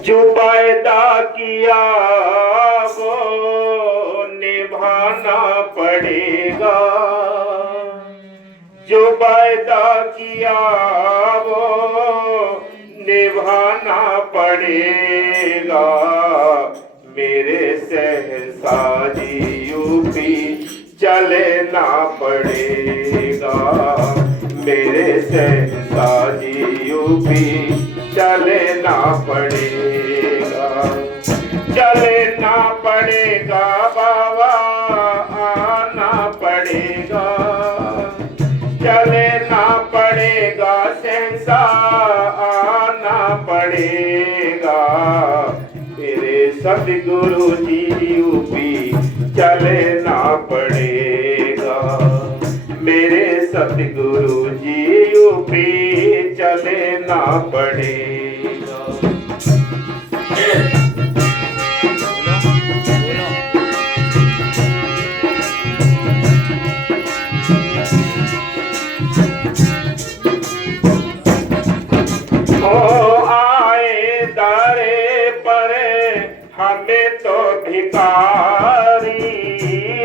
जो वायदा किया वो निभाना पड़ेगा, जो वायदा किया वो निभाना पड़ेगा। मेरे सहसा जी यूपी चलना पड़ेगा, मेरे सहसा जी यूपी चलना पड़ेगा, चलना पड़ेगा बाबा, आना पड़ेगा, चलना पड़ेगा सहसा, आना पड़ेगा। मेरे सतगुरु जी यूपी चलना पड़ेगा, मेरे सतगुरु जी यूपी चलना पड़ेगा। आए दरे पर हमें तो भिखारी,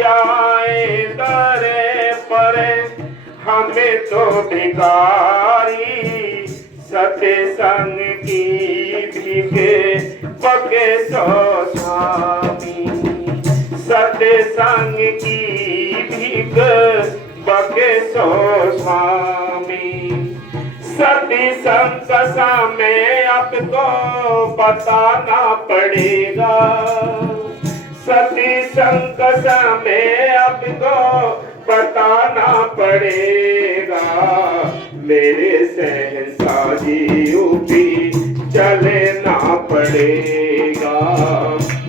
आए दरे पर हमें तो भिखारी, सत्संग की भीखे पके सो स्वामी, सत्संग की भीख पके सो स्वामी। सती संकसा में आपको बताना पड़ेगा, सती संकसा में आपको बताना पड़ेगा। मेरे सहसा जी यूपी चलना पड़ेगा,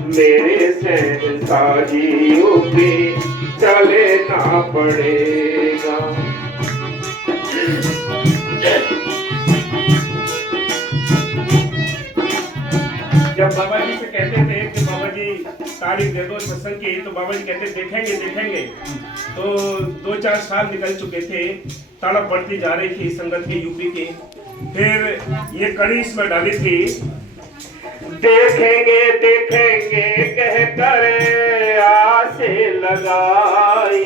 मेरे सहसा जी यूपी चलना पड़ेगा। जब बाबा जी से कहते थे कि बाबा जी तारीख दे दो सत्संग की, तो बाबा जी कहते देखेंगे देखेंगे। तो 2-4 साल निकल चुके थे, तड़प बढ़ती जा रही थी संगत की यूपी की। फिर ये कड़ी इसमें डाली थी, देखेंगे देखेंगे कहकर आसे लगाई,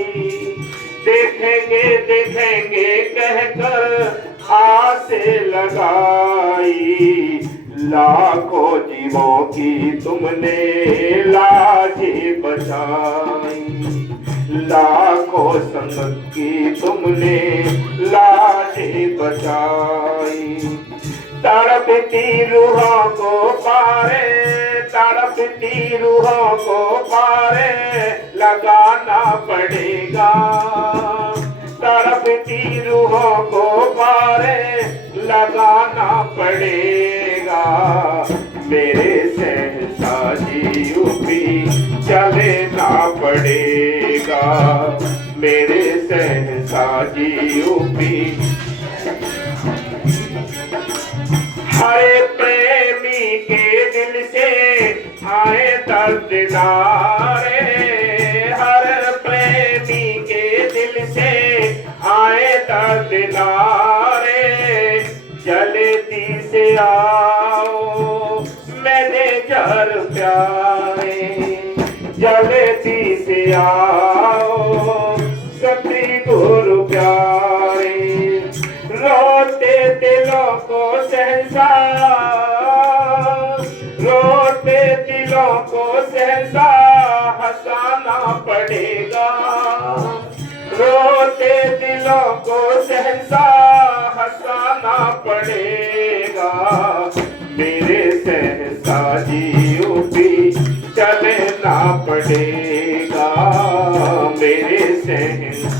देखेंगे देखेंगे कहकर आसे लगाई। लाखों जीवों की तुमने लाजें बचाई, लाखों संगत की तुमने लाजें बचाई। तड़पती रूहों को पारे, तड़पती रूहों को पारे लगाना पड़ेगा, तड़पती रूहों को पारे लगाना पड़ेगा। मेरे सहसा जी यूपी चलना पड़ेगा, मेरे सहसा जी यूपी। हर प्रेमी के दिल से आए दर्द नारे, हर प्रेमी के दिल से आए दर्द नारे। जल्दी से आओ मेरे जर प्यारे, जल्दी से आओ सतगुरु प्यारे। रोते दिलों को सहसा, रोते दिलों को सहसा हंसाना पड़ेगा, रोते दिलों को सहसा हंसाना पड़ेगा। मेरे सहसा जी यूपी चलना पड़ेगा, मेरे सहसा।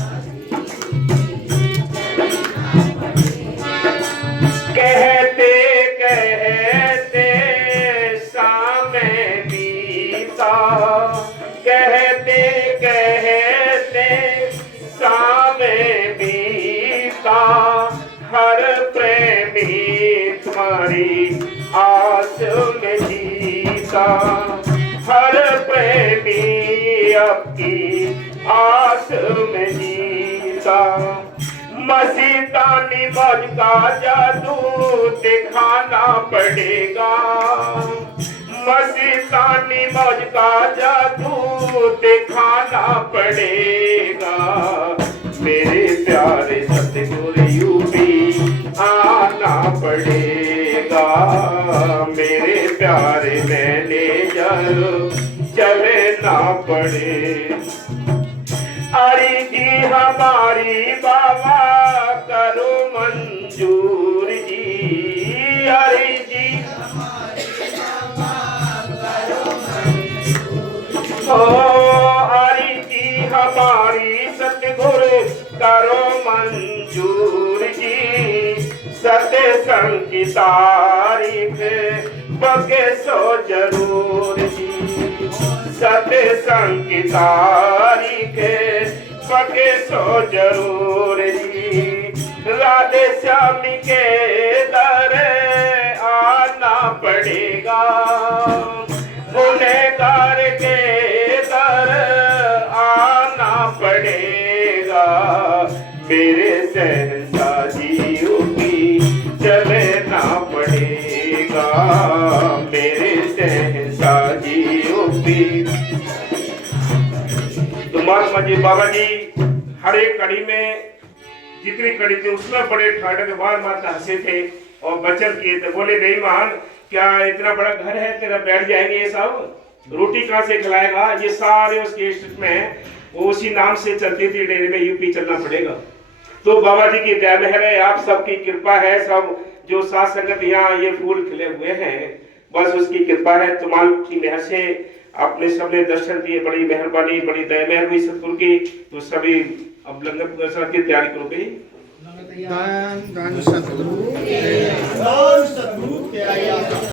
कहते कहते समय बीता, कहते कहते समय बीता। हर प्रेमी तुम्हारी आस में जीता, हर प्रेमी आपकी आस में जीता। मसीतानी मौज का जादू दिखाना पड़ेगा, मस्तानी मौज का जादू दिखाना पड़ेगा। मेरे प्यारे सतगुरु यूपी आना पड़ेगा, मेरे प्यारे मैनेजर चलना पड़े। अरे जी हमारी बाबा करो मंजूर जी, अरे जी ओ अरे जी हमारी सतगुरु करो मंजूर जी। सत्संग की तारीख बगे सो जरूर जी, सत्संग की तारीख बगे सो जरूर जी। राधे श्यामी के दर आना पड़ेगा, गुनहगार के दर आना पड़ेगा। मेरे शहंशाह जियों की चलना पड़ेगा, मेरे शहंशाह जियों की। तो महात्मा जी बाबा जी हर एक कड़ी में जितनी कड़ी थी उसमें बड़े ठाडे बार माता हंसे थे और वचन किए थे। बोले नहीं मान, क्या इतना बड़ा घर है तेरा, बैठ जाएंगे ये सब, रोटी कहाँ से खिलाएगा? ये सारे उसके स्टेट में है, वो उसी नाम से चलती थी डेरे में, यूपी चलना पड़ेगा। तो बाबा जी की दया मेहर है, आप सबकी कृपा है, सब जो साथ संगत यहाँ ये फूल खिले हुए हैं बस उसकी कृपा है। तुम्हारी की मेहर से आपने सबने दर्शन दिए, बड़ी मेहरबानी, बड़ी दया मेहर हुई सतगुरु की। तो सभी अब लंगर प्रसाद की तैयारी करोगे। धन धन सतगुरु